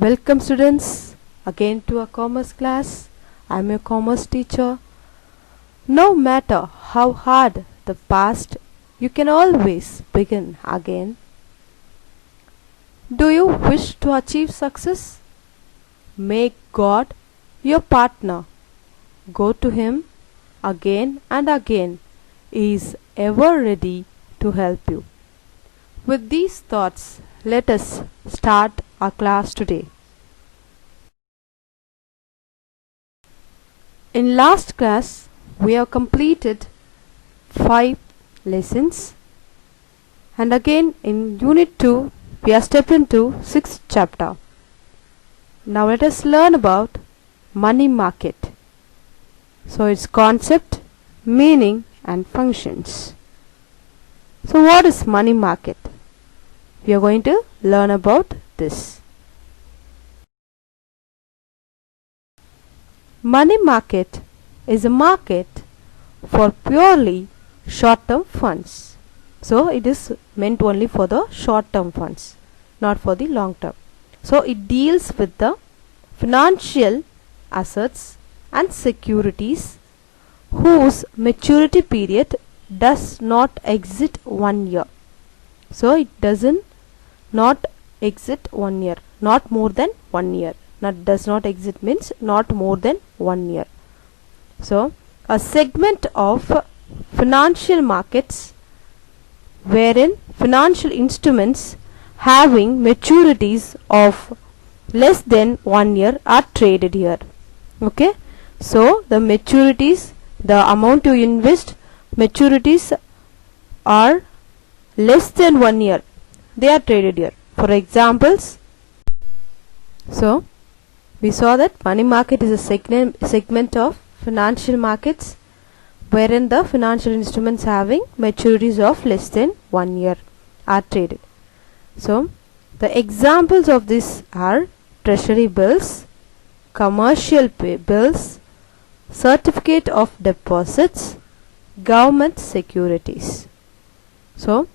Welcome students again to our commerce class. I am your commerce teacher. No matter how hard the past, you can always begin again. Do you wish to achieve success? Make God your partner. Go to Him again and again. He is ever ready to help you. With these thoughts, let us start our class today. In last class, we have completed 5 lessons, and again in Unit 2, we are stepped into 6th chapter. Now let us learn about money market. So its concept, meaning and functions. So what is money market? We are going to learn about this. Money market is a market for purely short-term funds. So it is meant only for the short-term funds, not for the long-term. So it deals with the financial assets and securities whose maturity period does not exceed 1 year. So it doesn't not exceed 1 year, not more than 1 year. Does not exceed means not more than 1 year. So a segment of financial markets wherein financial instruments having maturities of less than 1 year are traded here. Okay, so the maturities, the amount you invest, maturities are less than 1 year, they are traded here. For examples, so we saw that money market is a segment of financial markets wherein the financial instruments having maturities of less than 1 year are traded. So the examples of this are treasury bills, commercial bills, certificate of deposits, government securities. So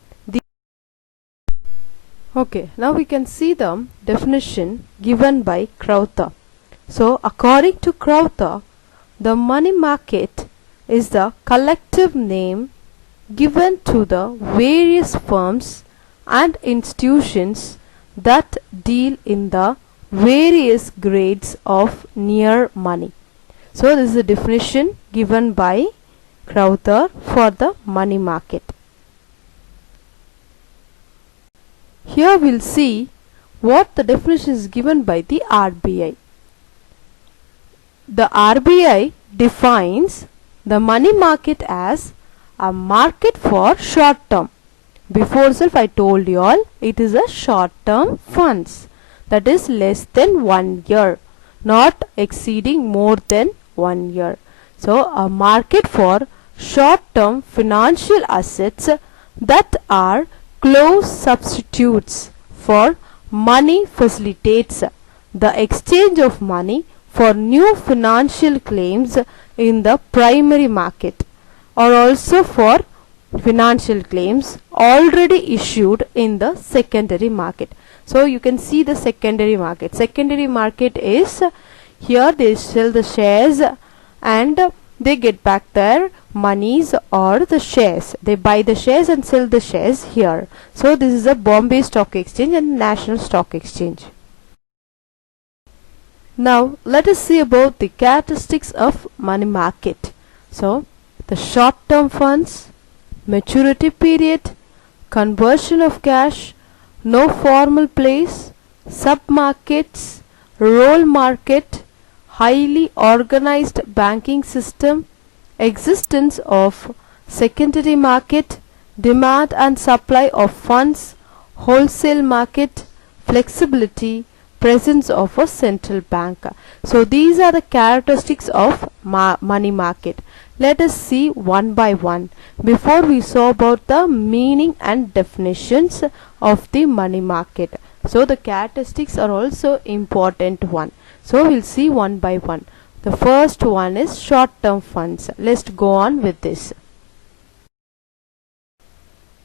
okay, now we can see the definition given by Crowther. So according to Crowther, the money market is the collective name given to the various firms and institutions that deal in the various grades of near money. So this is the definition given by Crowther for the money market. Here we'll see what the definition is given by the RBI. The RBI defines the money market as a market for short term. Before itself I told you all it is a short term funds, that is less than 1 year, not exceeding more than 1 year. So a market for short term financial assets that are close substitutes for money facilitates the exchange of money for new financial claims in the primary market, or also for financial claims already issued in the secondary market. So you can see the secondary market. Secondary market is here they sell the shares and they get back their monies or the shares. They buy the shares and sell the shares here. So this is a Bombay Stock Exchange and National Stock Exchange. Now let us see about the characteristics of money market. So the short term funds, maturity period, conversion of cash, no formal place, sub-markets, roll market, highly organized banking system, existence of secondary market, demand and supply of funds, wholesale market, flexibility, presence of a central bank. So these are the characteristics of money market. Let us see one by one. Before we saw about the meaning and definitions of the money market. So the characteristics are also important one. So we'll see one by one. The first one is short term funds. Let's go on with this.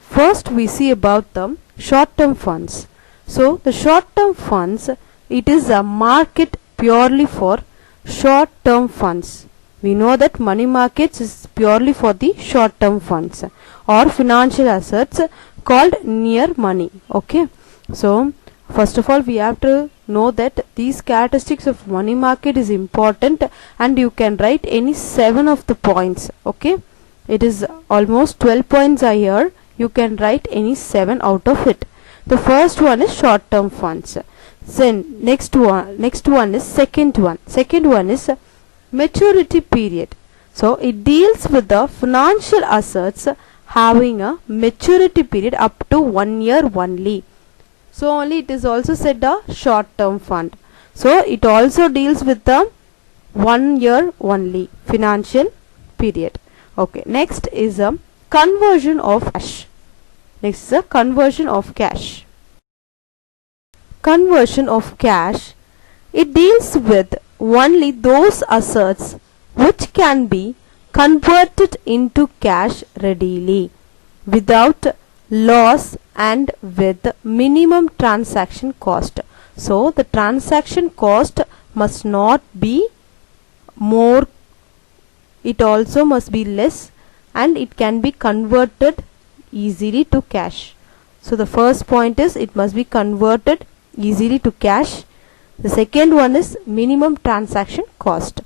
First we see about the short term funds. So the short term funds it is a market purely for short term funds. We know that money markets is purely for the short term funds or financial assets called near money. Okay, so first of all we have to know that these characteristics of money market is important, and you can write any 7 of the points. Okay, it is almost 12 points are here. You can write any 7 out of it. The first one is short term funds. Then next one is second one is maturity period. So it deals with the financial assets having a maturity period up to 1 year only. So only it is also said a short term fund. So it also deals with the 1 year only financial period. Okay, next is a conversion of cash. Next is a conversion of cash. Conversion of cash, it deals with only those assets which can be converted into cash readily without loss and with minimum transaction cost. So the transaction cost must not be more, it also must be less, and it can be converted easily to cash. So the first point is it must be converted easily to cash. The second one is minimum transaction cost.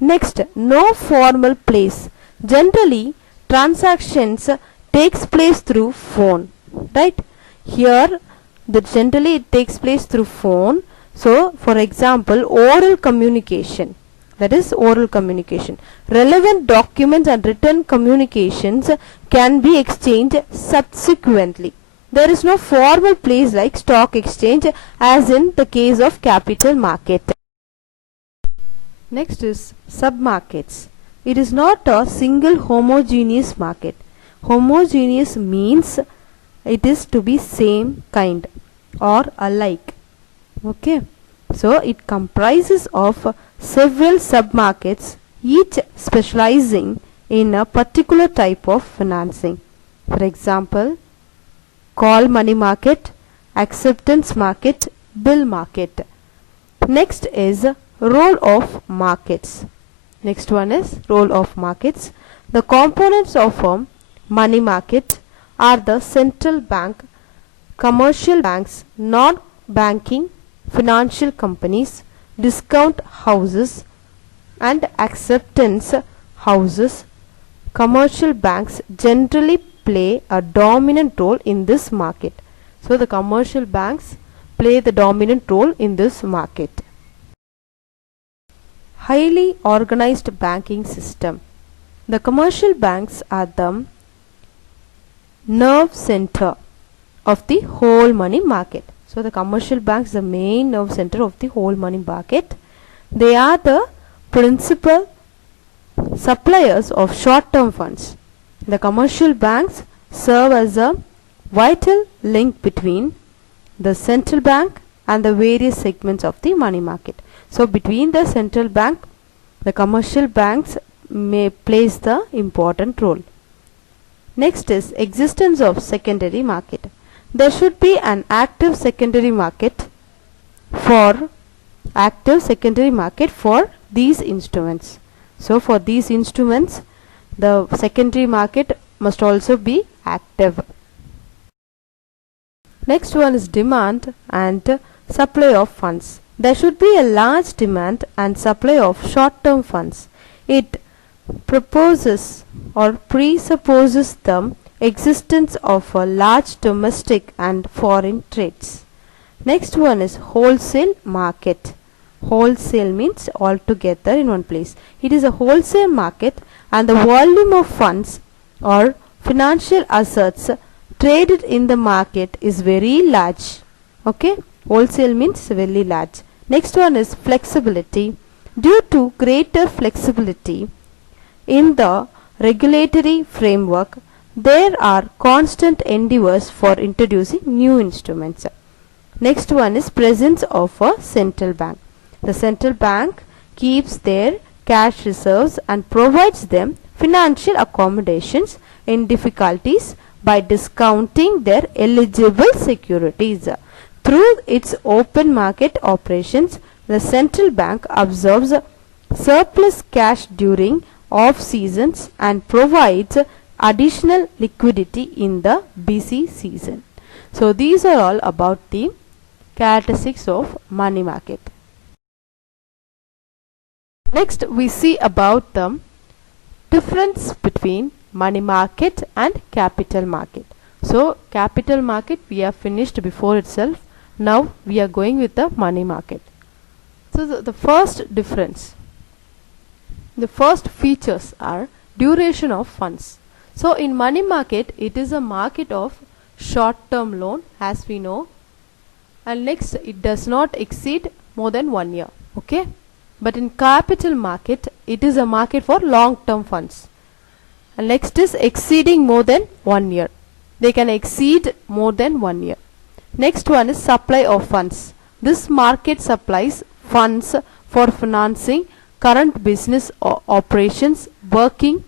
Next, no formal place. Generally transactions takes place through phone, right? Here generally it takes place through phone. So for example, oral communication, that is oral communication. Relevant documents and written communications can be exchanged subsequently. There is no formal place like stock exchange as in the case of capital market. Next is submarkets. It is not a single homogeneous market. Homogeneous means it is to be same kind or alike. Okay, so it comprises of several submarkets, each specializing in a particular type of financing. For example, call money market, acceptance market, bill market. Next is role of markets. Next one is role of markets. The components of a money market are the central bank, commercial banks, non-banking financial companies, discount houses and acceptance houses. Commercial banks generally play a dominant role in this market. So the commercial banks play the dominant role in this market. Highly organized banking system. The commercial banks are the nerve center of the whole money market. So the commercial banks are the main nerve center of the whole money market. They are the principal suppliers of short-term funds. The commercial banks serve as a vital link between the central bank and the various segments of the money market. So between the central bank, the commercial banks may plays the important role. Next is existence of secondary market. There should be an active secondary market for these instruments. So for these instruments, the secondary market must also be active. Next one is demand and supply of funds. There should be a large demand and supply of short-term funds. It proposes or presupposes the existence of a large domestic and foreign trades. Next one is wholesale market. Wholesale means all together in one place. It is a wholesale market and the volume of funds or financial assets traded in the market is very large. Okay, wholesale means very large. Next one is flexibility. Due to greater flexibility in the regulatory framework, there are constant endeavors for introducing new instruments. Next one is presence of a central bank. The central bank keeps their cash reserves and provides them financial accommodations in difficulties by discounting their eligible securities. Through its open market operations, the central bank absorbs surplus cash during off seasons and provides additional liquidity in the busy season. So these are all about the characteristics of money market. Next we see about the difference between money market and capital market. So capital market we have finished before itself. Now we are going with the money market. So the first difference, the first features are duration of funds. So in money market it is a market of short term loan, as we know, and next it does not exceed more than 1 year. Okay, but in capital market it is a market for long term funds, and next is exceeding more than 1 year. They can exceed more than 1 year. Next one is supply of funds. This market supplies funds for financing current business operations, working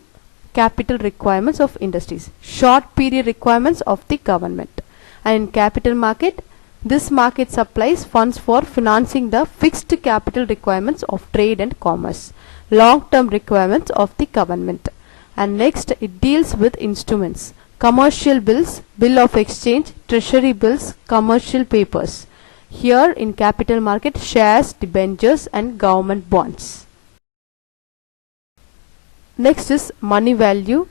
capital requirements of industries, short period requirements of the government. And in capital market, this market supplies funds for financing the fixed capital requirements of trade and commerce, long term requirements of the government. And next it deals with instruments, commercial bills, bill of exchange, treasury bills, commercial papers. Here in capital market, shares, debentures and government bonds. Next is money value.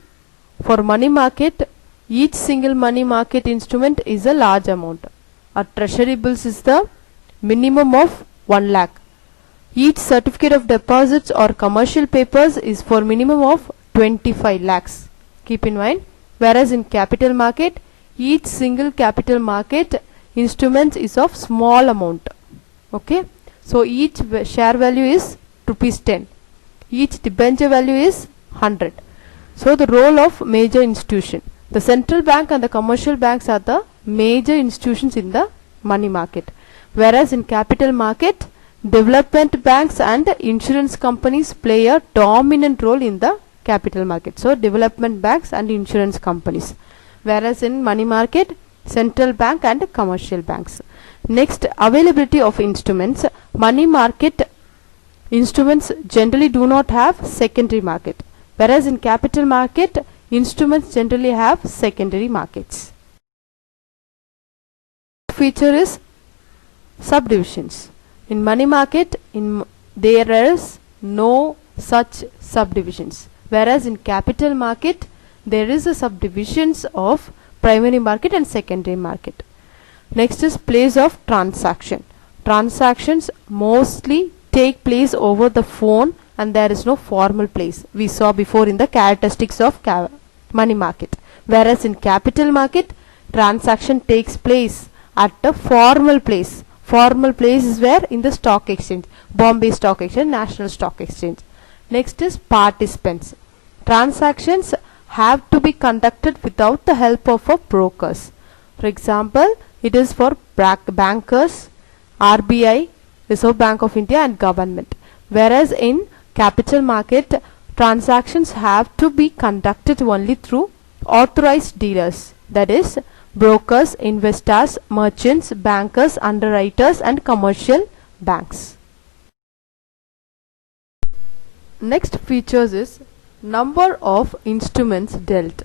For money market, each single money market instrument is a large amount. A treasury bills is the minimum of 1 lakh. Each certificate of deposits or commercial papers is for minimum of 25 lakhs. Keep in mind. Whereas in capital market, each single capital market instrument is of small amount. Okay, so each share value is ₹10. Each debenture value is 100. So the role of major institution. The central bank and the commercial banks are the major institutions in the money market. Whereas in capital market, development banks and insurance companies play a dominant role in the capital market. So development banks and insurance companies. Whereas in money market, central bank and commercial banks. Next, availability of instruments. Money market instruments generally do not have secondary market, whereas in capital market instruments generally have secondary markets. Feature is subdivisions. In money market, there is no such subdivisions, whereas in capital market there is a subdivisions of primary market and secondary market. Next is place of transaction. Transactions mostly take place over the phone and there is no formal place. We saw before in the characteristics of money market. Whereas in capital market, transaction takes place at a formal place. Formal place is where? In the stock exchange, Bombay Stock Exchange, National Stock Exchange. Next is participants. Transactions have to be conducted without the help of a brokers. For example, it is for bankers, RBI, Reserve Bank of India and government. Whereas in capital market, transactions have to be conducted only through authorized dealers, that is brokers, investors, merchants, bankers, underwriters and commercial banks. Next features is number of instruments dealt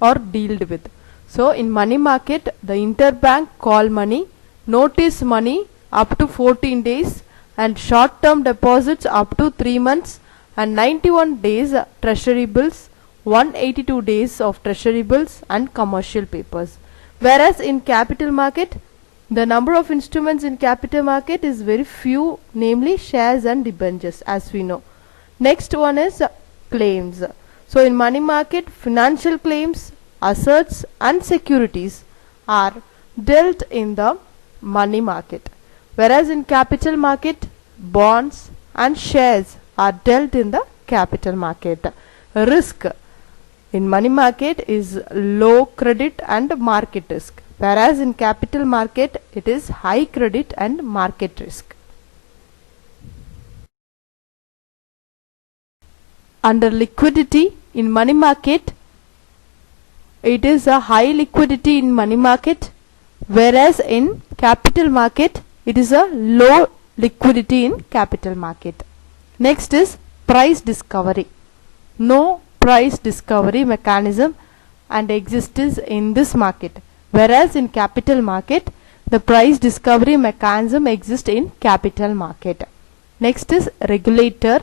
or dealt with. So in money market, the interbank call money, notice money up to 14 days and short term deposits up to 3 months and 91 days treasury bills, 182 days of treasury bills and commercial papers. Whereas in capital market, the number of instruments in capital market is very few, namely shares and debentures, as we know. Next one is claims. So in money market, financial claims, assets and securities are dealt in the money market. Whereas in capital market, bonds and shares are dealt in the capital market. Risk in money market is low credit and market risk, whereas in capital market it is high credit and market risk. Under liquidity in money market, it is a high liquidity in money market, whereas in capital market it is a low liquidity in capital market. Next is price discovery. No price discovery mechanism and exists in this market, whereas in capital market the price discovery mechanism exists in capital market. Next is regulator.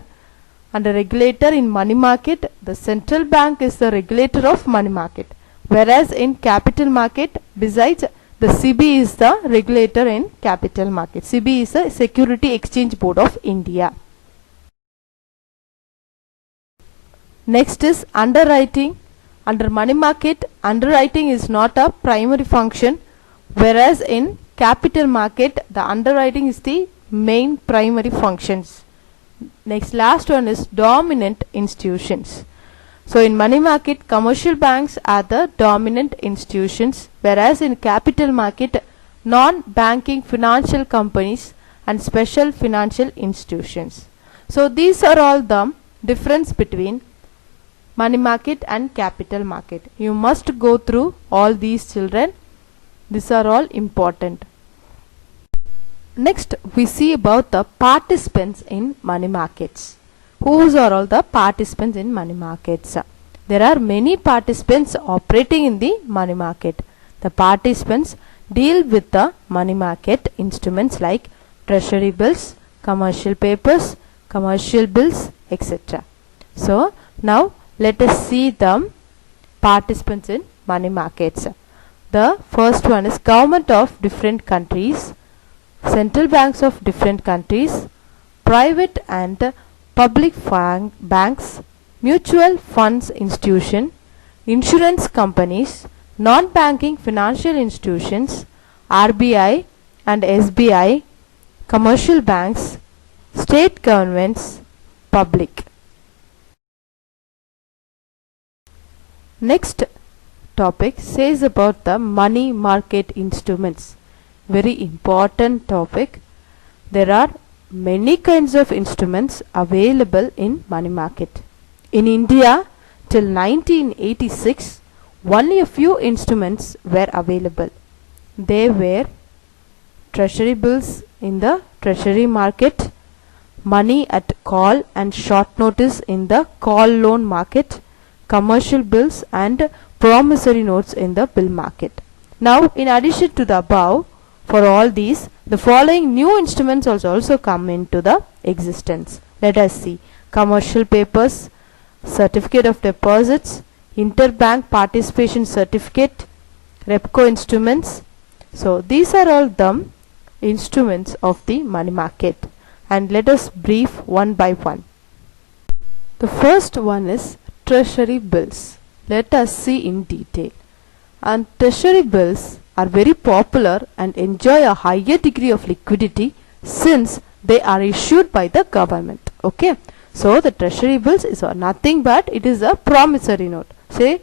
Under regulator in money market, the central bank is the regulator of money market, whereas in capital market, besides the SEBI is the regulator in capital market. SEBI is the Security Exchange Board of India. Next is underwriting. Under money market, underwriting is not a primary function, whereas in capital market the underwriting is the main primary functions. Next, last one is dominant institutions. So in money market, commercial banks are the dominant institutions, whereas in capital market, non-banking financial companies and special financial institutions. So these are all the difference between money market and capital market. You must go through all these, children. These are all important. Next, we see about the participants in money markets. Whose are all the participants in money markets? There are many participants operating in the money market. The participants deal with the money market instruments like treasury bills, commercial papers, commercial bills, etc. So now let us see the participants in money markets. The first one is government of different countries, central banks of different countries, private and public banks, mutual funds institution, insurance companies, non-banking financial institutions, RBI and SBI, commercial banks, state governments, public. Next topic says about the money market instruments. Very important topic. There are many kinds of instruments available in money market. In India, till 1986, only a few instruments were available. They were treasury bills in the treasury market, money at call and short notice in the call loan market, commercial bills and promissory notes in the bill market. Now, in addition to the above, for all these, the following new instruments also come into the existence. Let us see. Commercial papers, certificate of deposits, interbank participation certificate, repco instruments. So these are all the instruments of the money market, and let us brief one by one. The first one is treasury bills. Let us see in detail. And treasury bills are very popular and enjoy a higher degree of liquidity since they are issued by the government. Okay, so the treasury bills is nothing but it is a promissory note. Say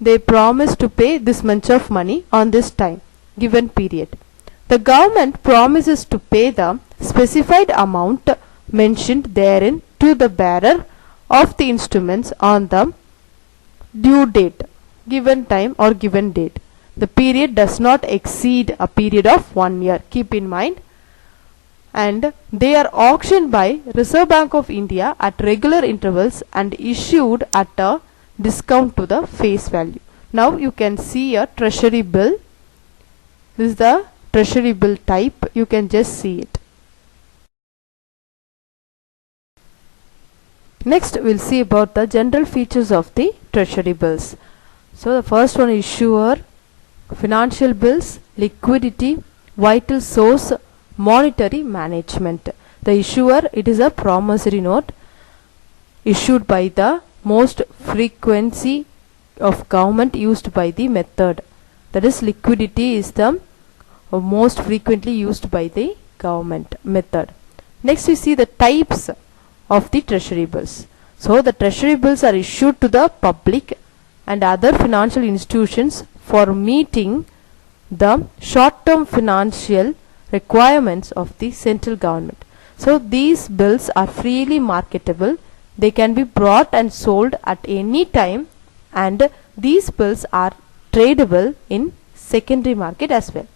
they promise to pay this much of money on this time given period. The government promises to pay the specified amount mentioned therein to the bearer of the instruments on the due date, given time or given date. The period does not exceed a period of 1 year. Keep in mind. And they are auctioned by Reserve Bank of India at regular intervals and issued at a discount to the face value. Now you can see a treasury bill. This is the treasury bill type. You can just see it. Next we'll see about the general features of the treasury bills. So the first one, issuer, financial bills, liquidity, vital source, monetary management. The issuer, it is a promissory note issued by the most frequency of government used by the method. That is, liquidity is the most frequently used by the government method. Next we see the types of the treasury bills. So the treasury bills are issued to the public and other financial institutions for meeting the short-term financial requirements of the central government. So these bills are freely marketable. They can be bought and sold at any time, and these bills are tradable in secondary market as well.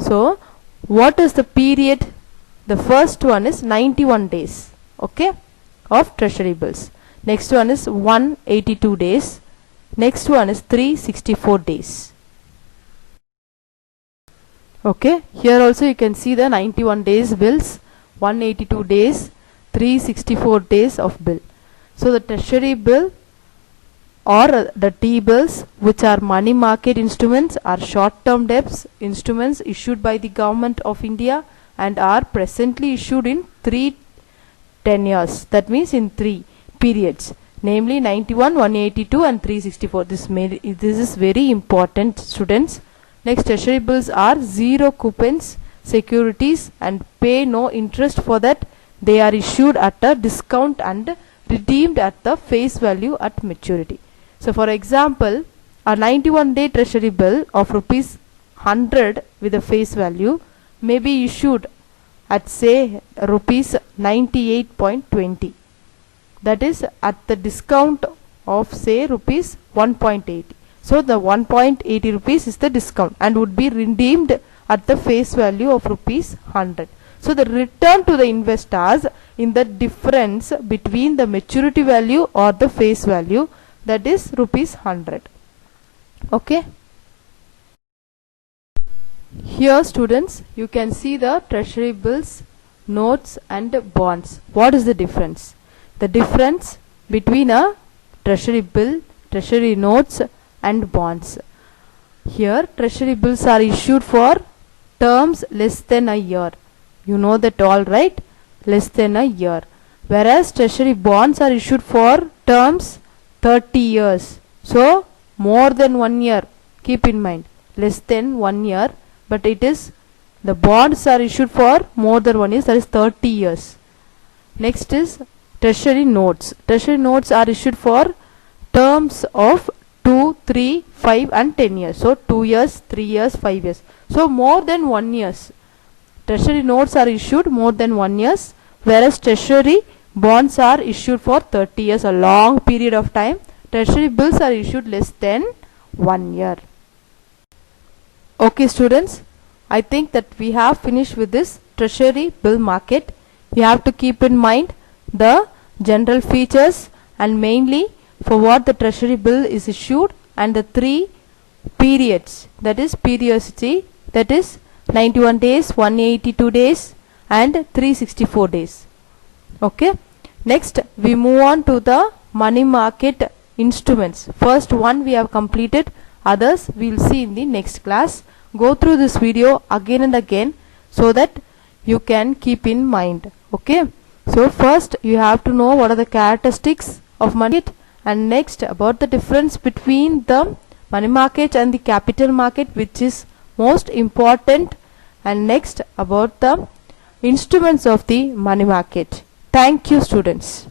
So what is the period? The first one is 91 days, okay, of treasury bills. Next one is 182 days. Next one is 364 days. Okay, here also you can see the 91 days bills, 182 days, 364 days of bill. So the treasury bill or the T-bills, which are money market instruments, are short-term debts instruments issued by the government of India and are presently issued in 3 tenures. That means in 3 periods, namely 91, 182 and 364. This is very important, students. Next, treasury bills are zero coupons securities and pay no interest for that. They are issued at a discount and redeemed at the face value at maturity. So for example, a 91-day treasury bill of rupees 100 with a face value may be issued at say rupees 98.20. That is at the discount of say rupees 1.80. So the 1.80 rupees is the discount and would be redeemed at the face value of rupees 100. So the return to the investors in the difference between the maturity value or the face value, that is rupees 100. Okay. Here students, you can see the treasury bills, notes and bonds. What is the difference? The difference between a treasury bill, treasury notes and bonds. Here treasury bills are issued for terms less than a year. You know that all, right? Less than a year. Whereas treasury bonds are issued for terms 30 years. So more than 1 year. Keep in mind, less than 1 year, but it is the bonds are issued for more than 1 year, that is 30 years. Next is treasury notes. Treasury notes are issued for terms of 2, 3, 5 and 10 years. So 2 years, 3 years, 5 years. So more than 1 year. Treasury notes are issued more than 1 year, whereas treasury bonds are issued for 30 years, a long period of time. Treasury bills are issued less than 1 year. Okay students, I think that we have finished with this treasury bill market. You have to keep in mind the general features and mainly for what the treasury bill is issued and the 3 periods, that is periodicity, that is 91 days, 182 days and 364 days. Okay. Next we move on to the money market instruments. First one we have completed, others we will see in the next class. Go through this video again and again so that you can keep in mind. Okay. So first you have to know what are the characteristics of money market, and next about the difference between the money market and the capital market, which is most important, and next about the instruments of the money market. Thank you students.